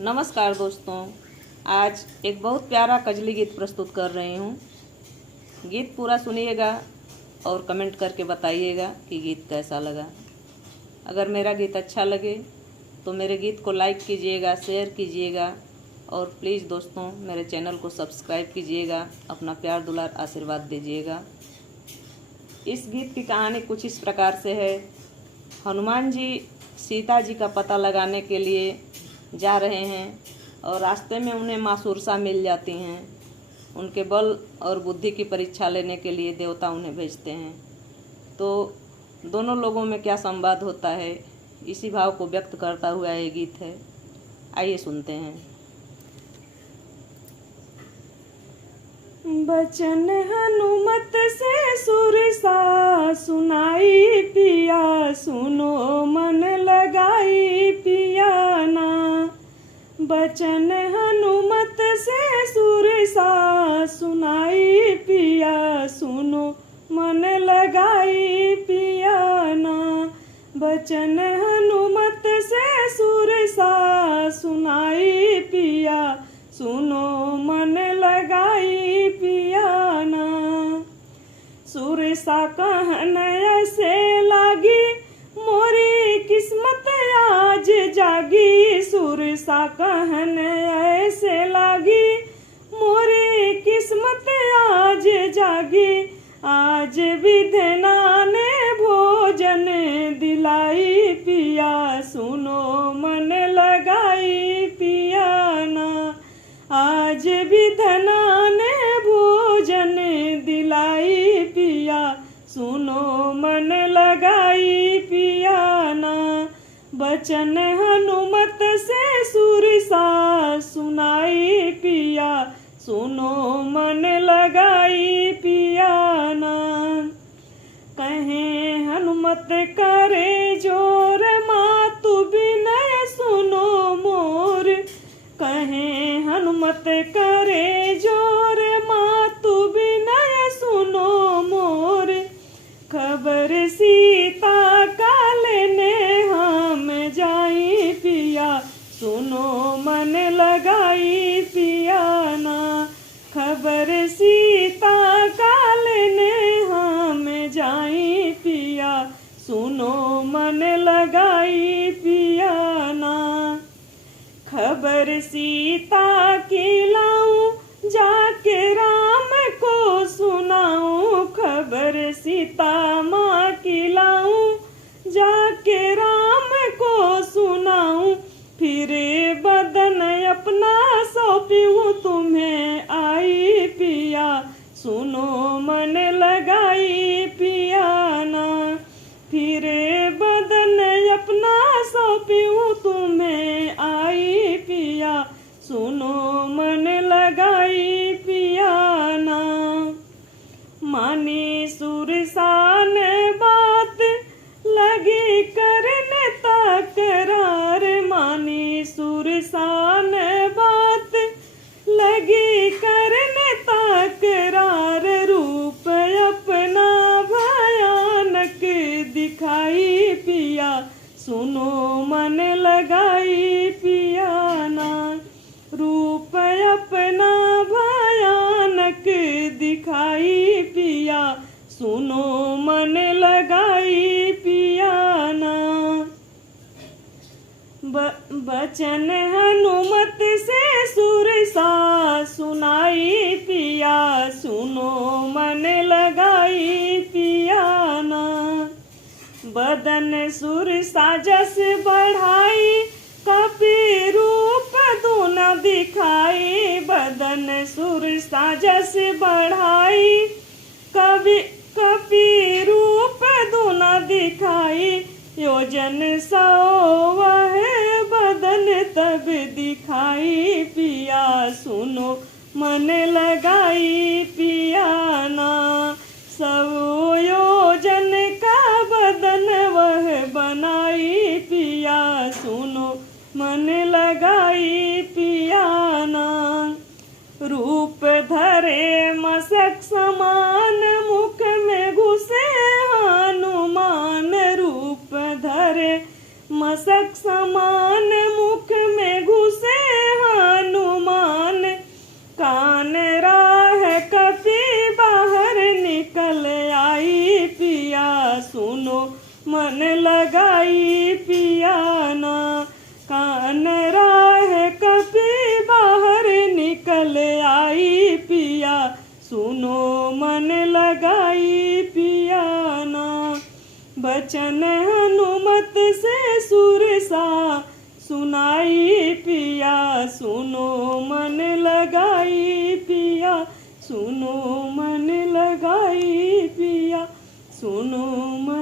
नमस्कार दोस्तों, आज एक बहुत प्यारा कजली गीत प्रस्तुत कर रही हूँ। गीत पूरा सुनिएगा और कमेंट करके बताइएगा कि गीत कैसा लगा। अगर मेरा गीत अच्छा लगे तो मेरे गीत को लाइक कीजिएगा, शेयर कीजिएगा और प्लीज़ दोस्तों मेरे चैनल को सब्सक्राइब कीजिएगा। अपना प्यार दुलार आशीर्वाद दीजिएगा। इस गीत की कहानी कुछ इस प्रकार से है। हनुमान जी सीता जी का पता लगाने के लिए जा रहे हैं और रास्ते में उन्हें माँ सुरसा मिल जाती हैं। उनके बल और बुद्धि की परीक्षा लेने के लिए देवता उन्हें भेजते हैं। तो दोनों लोगों में क्या संवाद होता है, इसी भाव को व्यक्त करता हुआ ये गीत है। आइए सुनते हैं। बचन हनुमत से सुरसा सुनाई पिया, सुनो मन लगाई पिया ना। बचन हनुमत से सुरसा सुनाई पिया, सुनो मन लगाई पिया ना। बचन हनुमत से सुरसा सुनाई पिया, सुनो मन लगाई पिया ना। सुरसा कहन ऐसे लागी, मोरी किस्मत आज जागी। सुरसा कहन ऐसे लागी, मोरी किस्मत आज जागी। आज विधना ने भोजन दिलाई पिया, सुनो मन लगाई पिया ना। आज विधना ने भोजन दिलाई पिया, सुनो मन लगाई पिया ना। बचन हनुमत से सुरसा सुनाई पिया, सुनो मन लगाई पिया ना। कहें हनुमत करे जोर, मातु विनय सुनो मोर। कहें हनुमत करे जोर, मातु विनय सुनो मोर। खबर सीता का लेने हम जाई पिया, सुनो मन लगाई पिया ना। खबर सीता का लेने हम जाई पिया, सुनो मन लगाई पिया ना। खबर सीता की लाऊं, जाके राम को सुनाऊं। खबर सीता माँ की लाऊं, जाके राम को सुनाऊं। फिर बदन अपना सौंपूं तुम्हें आई पिया, सुनो मन लगाई पिया ना। फिर बदन अपना सौंपूं तुम्हें आई पिया, सुनो मन लगाई पिया ना। मानी सुरसा ने बात लगी करने तकरार। मानी सुरसा ने बात लगी करने तकरार। रूप अपना भयानक दिखाई पिया, सुनो मन लगाई पिया ना। रूप अपना भयानक दिखाई पिया, सुनो मन लगाई पिया ना। बचन हनुमत से सुरसा सुनाई पिया, सुनो मन लगाई पिया ना। बदन सुरसा जस बढ़ाई, कपि रूप दूना दिखाई। बदन सुरसा जस बढ़ाई, कपि रूप दूना दिखाई। योजन सौ वह बदन तब दिखाई पिया, सुनो मन लगाई पिया ना। सौ योजन का बदन वह बनाई पिया, सुनो मन लगाई पिया ना। रूप धरे मसक समान, मुख में घुसे हनुमान। रूप धरे मसक समान, मुख में घुसे सुनो मन लगाई पिया ना। कान राह कभी बाहर निकल आई पिया सुनो मन लगाई पिया ना। बचन हनुमत से सुरसा सुनाई पिया सुनो मन लगाई पिया सुनो मन लगाई पिया सुनो मन